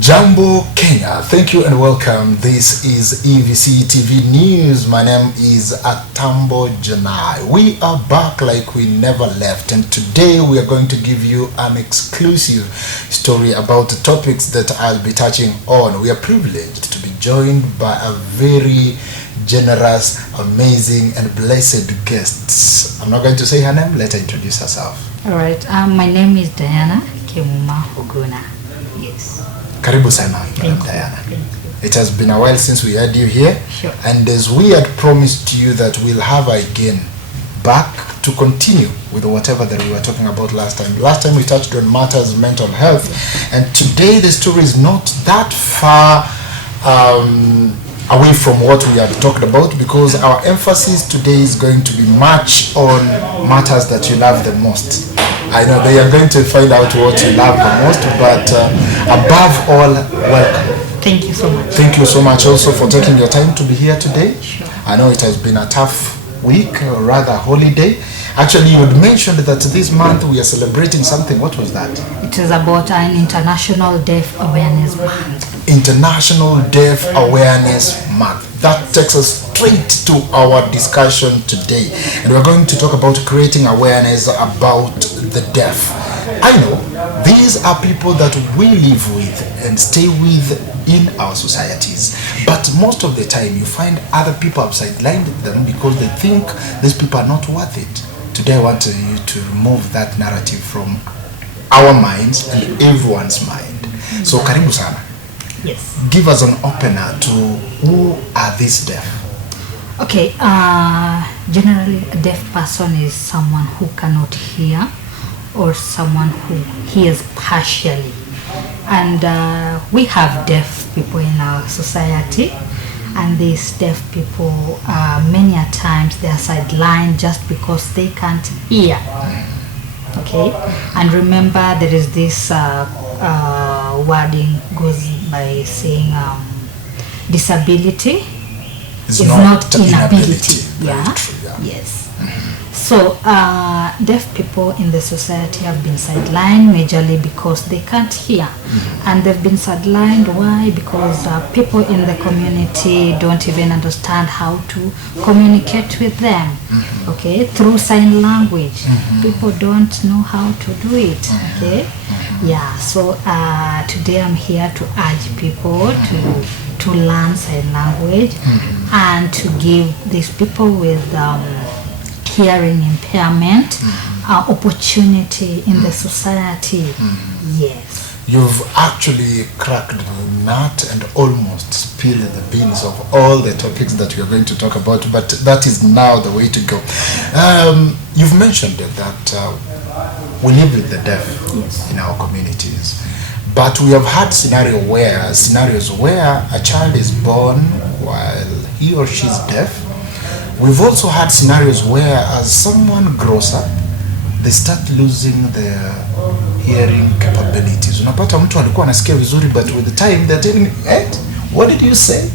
Jambo Kenya, thank you and welcome. This is EVC TV News. My name is Atambo Janai. We are back like we never left, and today we are going to give you an exclusive story about the topics that I'll be touching on. We are privileged to be joined by a very generous, amazing and blessed guest. I'm not going to say her name, let her introduce herself. Alright, my name is Diana Kimuma Oguna. Yes. Karibu sana, Diana. It has been a while since we had you here. Sure. And as we had promised you that we'll have her again back to continue with whatever that we were talking about last time. Last time we touched on matters of mental health, and today the story is not that far away from what we had talked about, because our emphasis today is going to be much on matters that you love the most. I know they are going to find out what you love the most, but above all, welcome. Thank you so much. Thank you so much also for taking your time to be here today. Sure. I know it has been a tough week, or rather holiday. Actually, you had mentioned that this month we are celebrating something. What was that? It is about an International Deaf Awareness Month. International Deaf Awareness Month. That takes us straight to our discussion today, and we're going to talk about creating awareness about the deaf. I know these are people that we live with and stay with in our societies, but most of the time you find other people have sidelined them because they think these people are not worth it. Today I want you to remove that narrative from our minds and everyone's mind. So karibu sana. Yes. Give us an opener to who are these deaf. Okay, generally a deaf person is someone who cannot hear or someone who hears partially. And we have deaf people in our society, and these deaf people, many a times they are sidelined just because they can't hear. Okay, and remember there is this wording goes by saying disability is not inability. Yeah. True, yeah. Yes. So deaf people in the society have been sidelined majorly because they can't hear. And they've been sidelined. Why? Because people in the community don't even understand how to communicate with them. Okay, through sign language. People don't know how to do it. Okay. Yeah, so today I'm here to urge people to learn sign language and to give these people with hearing impairment opportunity in the society. Yes. You've actually cracked the nut and almost spilled the beans of all the topics that we are going to talk about, but that is now the way to go. You've mentioned that we live with the deaf in our communities, but we have had scenarios where a child is born while he or she is deaf. We've also had scenarios where as someone grows up, they start losing their hearing capabilities. Unapata mtu alikuwa anasikia vizuri, but with the time they're telling, what did you say?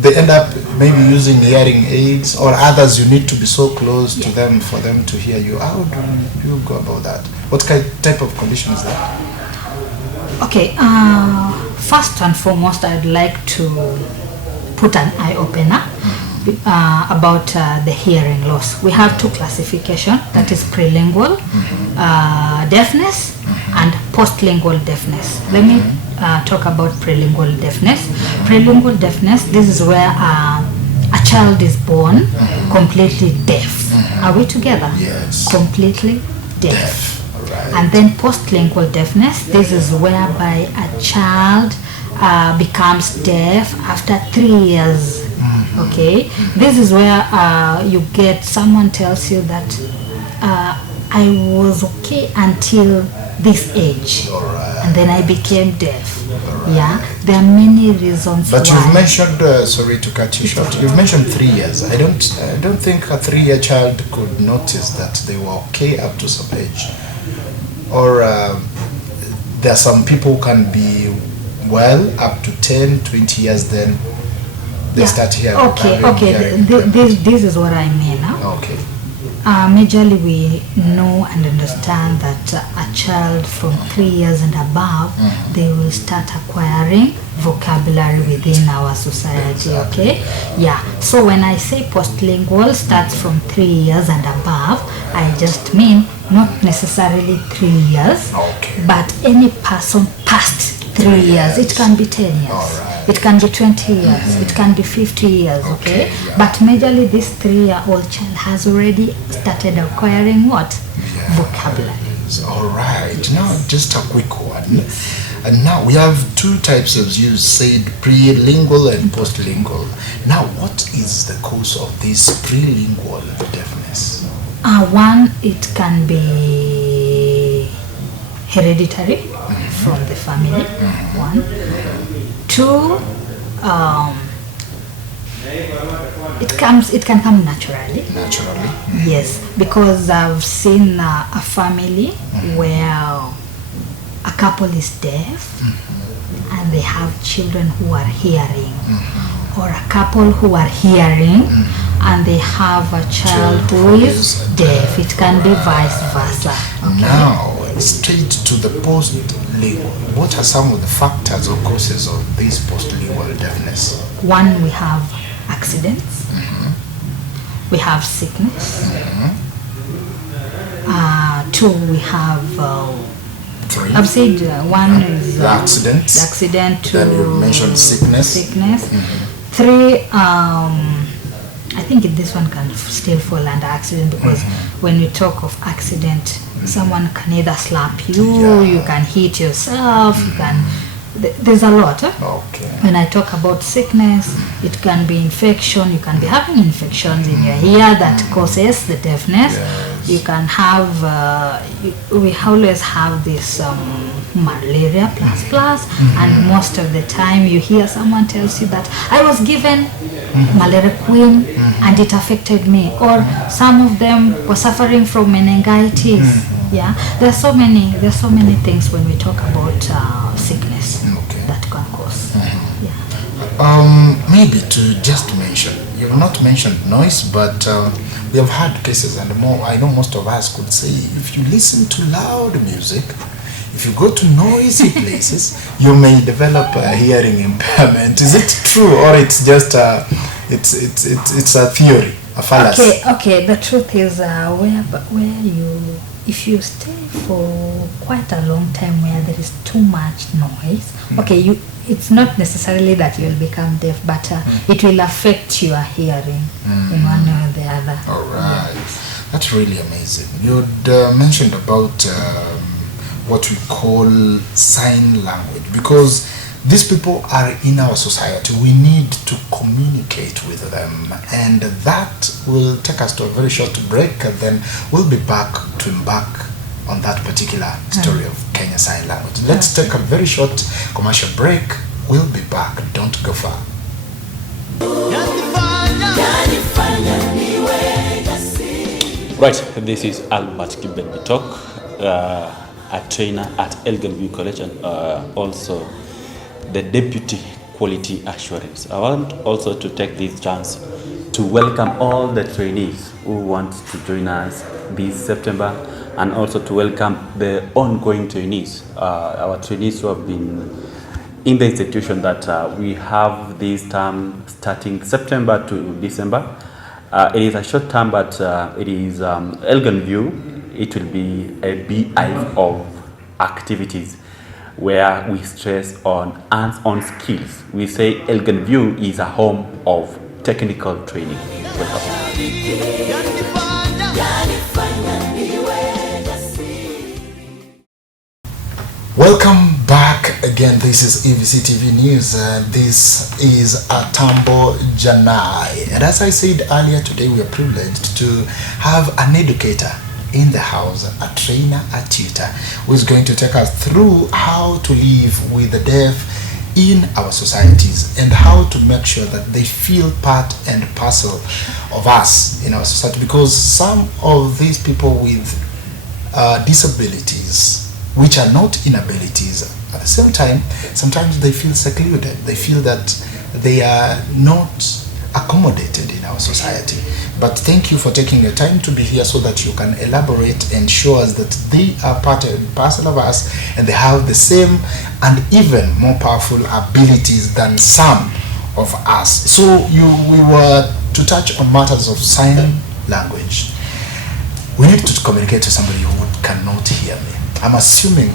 They end up maybe using hearing aids, or others you need to be so close to them for them to hear you. How do you go about that? What type of condition is that? Okay, first and foremost, I'd like to put an eye opener about the hearing loss. We have two classifications, that is prelingual deafness and postlingual deafness. Let me talk about prelingual deafness. Prelingual deafness, this is where a child is born completely deaf. Are we together? Yes. Completely deaf. Right. And then postlingual deafness, this is whereby a child becomes deaf after 3 years. Okay, this is where you get someone tells you that I was okay until this age, and then I became deaf. Yeah, there are many reasons. But why. you've mentioned, sorry to cut you short. You've mentioned 3 years. I don't think a 3-year child could notice that they were okay up to some age, or there are some people who can be well up to 10, 20 years. Then they start hearing. Okay. This is what I mean. Huh? Okay. Majorly, we know and understand that a child from 3 years and above, they will start acquiring vocabulary within our society. Okay, yeah. So when I say postlingual starts from 3 years and above, I just mean not necessarily 3 years, Okay. but any person past 3 years. It can be 10 years. Alright. It can be 20 years. It can be 50 years. Okay. Yeah. But majorly, this 3-year-old child has already started acquiring what? Yeah. Vocabulary. All right. Now, just a quick one. And now we have two types of use, said prelingual and postlingual. Now, what is the cause of this prelingual deafness? One, it can be hereditary from the family. One. Two, it can come naturally. Naturally. Yes, because I've seen a family where a couple is deaf and they have children who are hearing, or a couple who are hearing and they have a child who is deaf. It can be vice versa. Okay? Now, straight to the postlingual. What are some of the factors or causes of this postlingual deafness? One, we have accidents. We have sickness. Two, we have. Three. I've said one is The accidents. the accident. Two, Then you mentioned sickness. Sickness. Three. I think this one can still fall under accident because when we talk of accident, someone can either slap you, you can hit yourself, you can. There's a lot. Okay. When I talk about sickness, it can be infection. You can be having infections in your ear that causes the deafness. Yes. You can have, we always have this malaria plus, and most of the time you hear someone tells you that I was given malaria queen and it affected me, or some of them were suffering from meningitis. Yeah, there's so many things when we talk about sickness that can cause. Yeah. Maybe to just mention, you've not mentioned noise, but we have had cases, and more. I know most of us could say, if you listen to loud music, if you go to noisy places, you may develop a hearing impairment. Is it true, or it's just it's a theory, a fallacy? Okay. The truth is, if you stay for quite a long time where there is too much noise, it's not necessarily that you'll become deaf, but it will affect your hearing in one way or the other. All right. Yes. That's really amazing. You'd mentioned about what we call sign language, because these people are in our society. We need to communicate with them, and that will take us to a very short break, and then we'll be back to embark on that particular story of Kenya Sign Language. Let's take a very short commercial break. We'll be back. Don't go far. Right, this is Albert Kibenbitok, a trainer at Elgin View College, and also the Deputy Quality Assurance. I want also to take this chance to welcome all the trainees who want to join us this September, and also to welcome the ongoing trainees, our trainees who have been in the institution that we have this term starting September to December. It is a short term, but it is Elgin View. It will be a beehive of activities where we stress on hands-on skills. We say Elgin View is a home of technical training. Welcome back again. This is EVC TV News. This is Atambo Janai. And as I said earlier, today we are privileged to have an educator in the house, a trainer, a tutor, who is going to take us through how to live with the deaf in our societies and how to make sure that they feel part and parcel of us in our society, because some of these people with disabilities, which are not inabilities, at the same time, sometimes they feel secluded. They feel that they are not accommodated in our society. But thank you for taking your time to be here so that you can elaborate and show us that they are part and parcel of us, and they have the same and even more powerful abilities than some of us. So we were to touch on matters of sign language. We need to communicate to somebody who cannot hear me. I'm assuming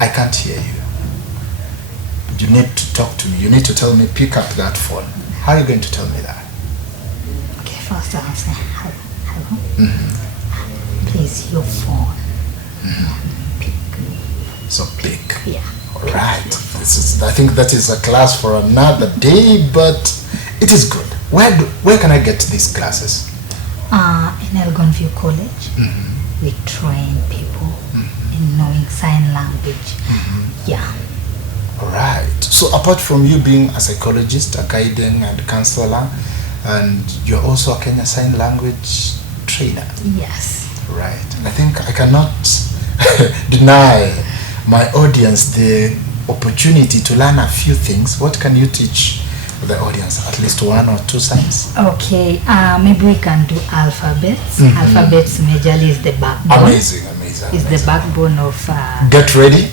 I can't hear you. You need to talk to me. You need to tell me, pick up that phone. How are you going to tell me that? Okay, first I'll say hello. Please, your phone. Pick. So pick. Yeah. All right. I think that is a class for another day, but it is good. Where can I get these classes? In Elgonview College, we train people in knowing sign language. Yeah. All right. So apart from you being a psychologist, a guiding and counselor, and you're also a Kenya Sign Language trainer. Yes. Right. I think I cannot deny my audience the opportunity to learn a few things. What can you teach the audience? At least one or two signs? Okay. Maybe we can do alphabets. Alphabets majorly is the backbone. Amazing. Is the backbone of... Get ready.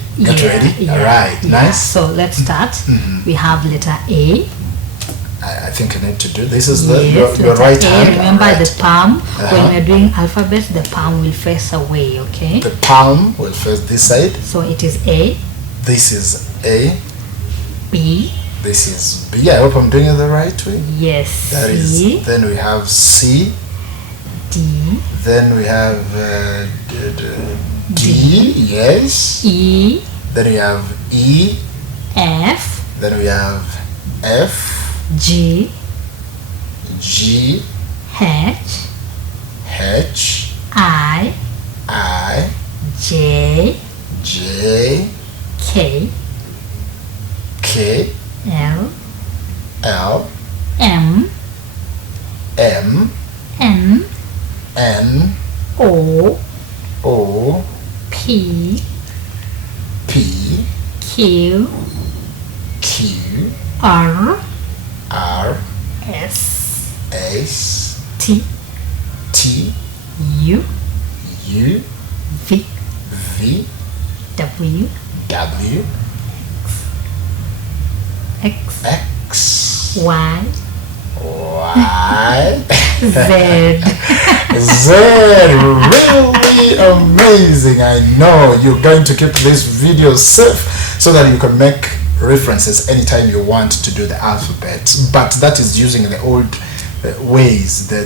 All right. Nice. So let's start. We have letter A. I think I need to do this. Is Yes, your letter right A. hand? Remember right. the palm. When we're doing alphabets, the palm will face away, okay? The palm will face this side. So it is A, This is A. B, This is B. I hope I'm doing it the right way. yes, That C, is. Then we have C. D, Then we have D. Yes. E, Then we have E. F, Then we have F. G, G. H, H. I, I. J, J. K, K. L, L. M, M. N, N. O, O. P, P. Q, Q. R, R. S, S. T, T. U, U. V, V. W, W. X, X. Y, Y. Z. Z. Really amazing. I know you're going to keep this video safe so that you can make references anytime you want to do the alphabet. But that is using the old ways, the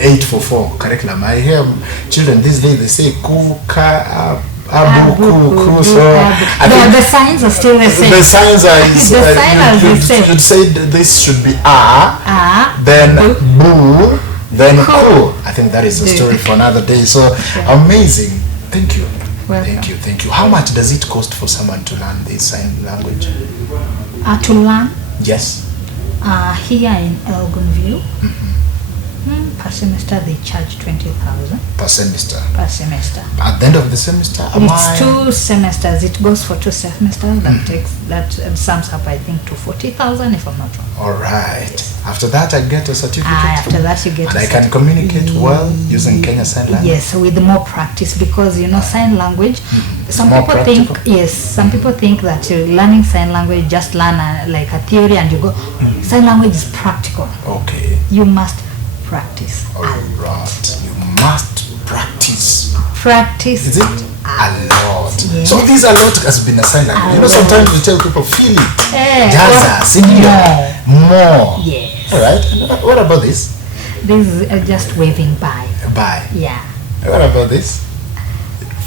844 curriculum. I hear children these days, they say ku, ka, abu, ku. So The signs are still the same. the signs are The sign are the same. you'd say this should be A, then boo, then ku. I think that is a story for another day. So amazing. Thank you. Welcome. Thank you. How much does it cost for someone to learn this sign language? To learn Yes. here in Elgonview, per semester they charge 20,000 Per semester. per semester. At the end of the semester, It's 2 semesters. It goes for 2 semesters. That sums up, I think, to 40,000 if I'm not wrong. all right. After that, I get a certificate. After that, you get. And a I can communicate well using Kenya Sign Language. Yes, with more practice, because sign language. Some More people practical. think Some people think that learning sign language just learn like a theory and you go. Sign language is practical. Okay. You must practice. All right. You must practice. Practice. Is it? A lot. Yes. So this a lot has been a sign language. Sometimes we tell people, feel it. Jaza, sing more. Yes. All right. And what about this? This is just waving by. Bye. Yeah. What about this?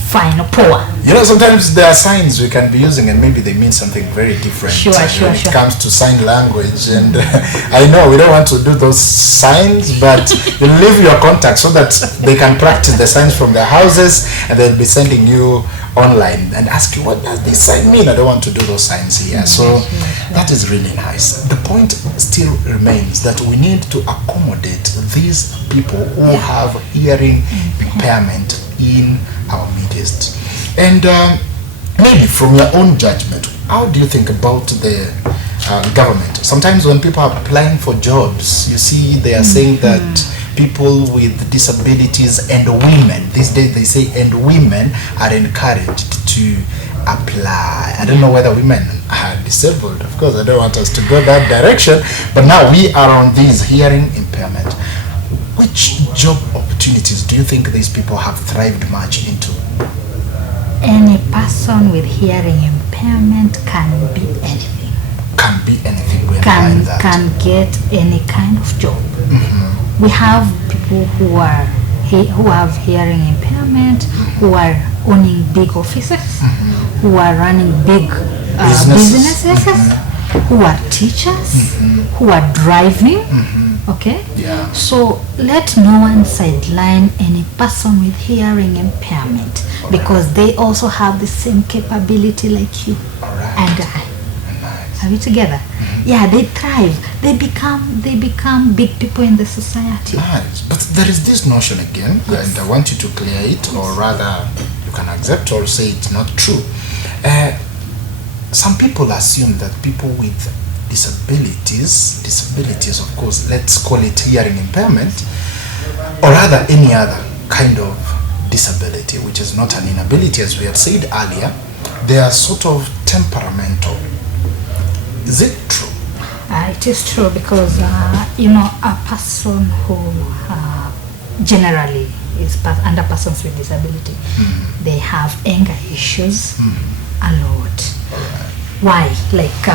Fine. Poor. Sometimes there are signs we can be using and maybe they mean something very different Sure. when it comes to sign language. And I know we don't want to do those signs, but you leave your contact so that they can practice the signs from their houses, and they'll be sending you online and ask you, what does this sign mean? I don't want to do those signs here. So that is really nice. The point still remains that we need to accommodate these people who have hearing impairment in our midst. And maybe from your own judgment, how do you think about the government. Sometimes when people are applying for jobs, you see they are saying that people with disabilities and women, these days they say, and women are encouraged to apply. I don't know whether women are disabled. Of course, I don't want us to go that direction, but now we are on this hearing impairment. Which job opportunities do you think these people have thrived much into? Any person with hearing impairment can be anything. Can be anything. We find that. Can get any kind of job. We have people who have hearing impairment, who are owning big offices, who are running big businesses, who are teachers, who are driving. Okay? Yeah. So let no one sideline any person with hearing impairment, because they also have the same capability like you and I. Nice. Are we together? Yeah, they thrive. They become big people in the society. Nice. But there is this notion again, and I want you to clear it, or rather you can accept or say it's not true. Some people assume that people with disabilities of course, let's call it hearing impairment, or rather any other kind of disability, which is not an inability, as we had said earlier, they are sort of temperamental. Is it true? It is true, because a person who generally is under persons with disability, they have anger issues a lot. Why? Like